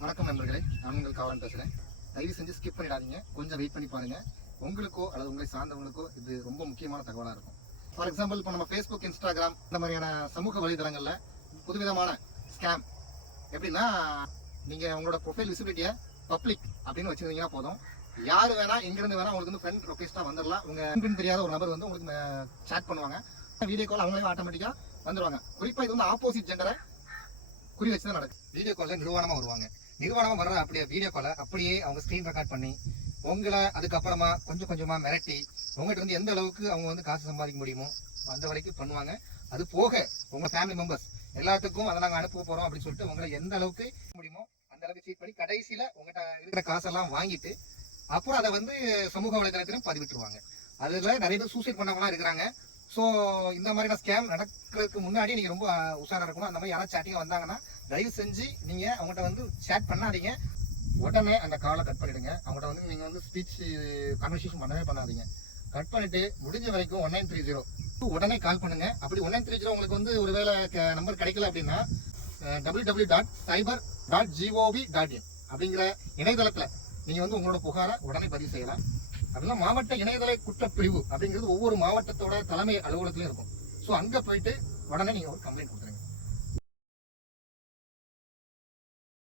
வணக்கம் நண்பர்களே, நான் உங்கள் காவலன் பேசுகிறேன். தயவு செஞ்சு ஸ்கிப் பண்ணிடாதீங்க, கொஞ்சம் வெயிட் பண்ணி பாருங்கள். உங்களுக்கோ அல்லது உங்களை சார்ந்தவங்களுக்கோ இது ரொம்ப முக்கியமான தகவலாக இருக்கும். ஃபார் எக்ஸாம்பிள், இப்போ நம்ம ஃபேஸ்புக், இன்ஸ்டாகிராம் இந்த மாதிரியான சமூக வலைதளங்களில் புதுவிதமான ஸ்கேம் எப்படின்னா, நீங்கள் உங்களோட ப்ரொஃபைல் விசிபிலிட்டியை பப்ளிக் அப்படின்னு வச்சுருந்தீங்கன்னா போதும், யார் வேணால் எங்கேருந்து வேணால் உங்களுக்கு வந்து ஃப்ரெண்ட் ரெக்வெஸ்ட்டாக வந்துடலாம். உங்கள் தெரியாத ஒரு நபர் வந்து உங்களுக்கு சேட் பண்ணுவாங்க, வீடியோ கால் அவங்களே ஆட்டோமேட்டிக்காக வந்துடுவாங்க. குறிப்பாக இது வந்து ஆப்போசிட் ஜெண்டரை குறி வச்சு தான் நடக்கும். வீடியோ காலில் நிர்வாணமாக வருவாங்க. நிர்வாணமாக வர்ற அப்படியே வீடியோ காலை அப்படியே அவங்க ஸ்க்ரீன் ரெக்கார்ட் பண்ணி உங்களை அதுக்கப்புறமா கொஞ்சம் கொஞ்சமாக மிரட்டி உங்கள்கிட்ட வந்து எந்த அளவுக்கு அவங்க வந்து காசு சம்பாதிக்க முடியுமோ அந்த வரைக்கும் பண்ணுவாங்க. அது போக உங்கள் ஃபேமிலி மெம்பர்ஸ் எல்லாத்துக்கும் அதை நாங்கள் அனுப்ப போகிறோம் அப்படின்னு சொல்லிட்டு உங்களை எந்த அளவுக்கு முடியுமோ அந்த அளவுக்கு சீட் பண்ணி கடைசியில் உங்கள்கிட்ட இருக்கிற காசெல்லாம் வாங்கிட்டு அப்புறம் அதை வந்து சமூக வலைதளத்திலும் பதிவிட்டுருவாங்க. அதில் நிறைய பேர் சூசைட் பண்ணவங்களாம் இருக்கிறாங்க. ஸோ இந்த மாதிரியான ஸ்கேம் நடக்கிறதுக்கு முன்னாடி நீங்கள் ரொம்ப உஷாராக இருக்கணும். அந்த மாதிரி யாராவது சேட்டிங்காக வந்தாங்கன்னா தயவு செஞ்சு நீங்கள் அவங்கள்ட்ட வந்து சேட் பண்ணாதீங்க. உடனே அந்த காலை கட் பண்ணிவிடுங்க. அவங்கள்ட்ட வந்து நீங்கள் வந்து ஸ்பீச் கான்வர்சேஷன் பண்ணவே பண்ணாதீங்க. கட் பண்ணிவிட்டு முடிஞ்ச வரைக்கும் 1930 உடனே கால் பண்ணுங்கள். அப்படி 1930 உங்களுக்கு வந்து ஒரு வேளை நம்பர் கிடைக்கல அப்படின்னா www.cyber.gov.in அப்படிங்கிற இணையதளத்தில் நீங்கள் வந்து உங்களோட புகாரை உடனே பதிவு செய்யலாம். அப்படின்னா மாவட்ட இணையதள குற்றப்பிரிவு அப்படிங்கிறது ஒவ்வொரு மாவட்டத்தோட தலைமை அலுவலகத்திலையும் இருக்கும். ஸோ அங்கே போயிட்டு உடனே நீங்கள் ஒரு கம்ப்ளைண்ட் கொடுங்க.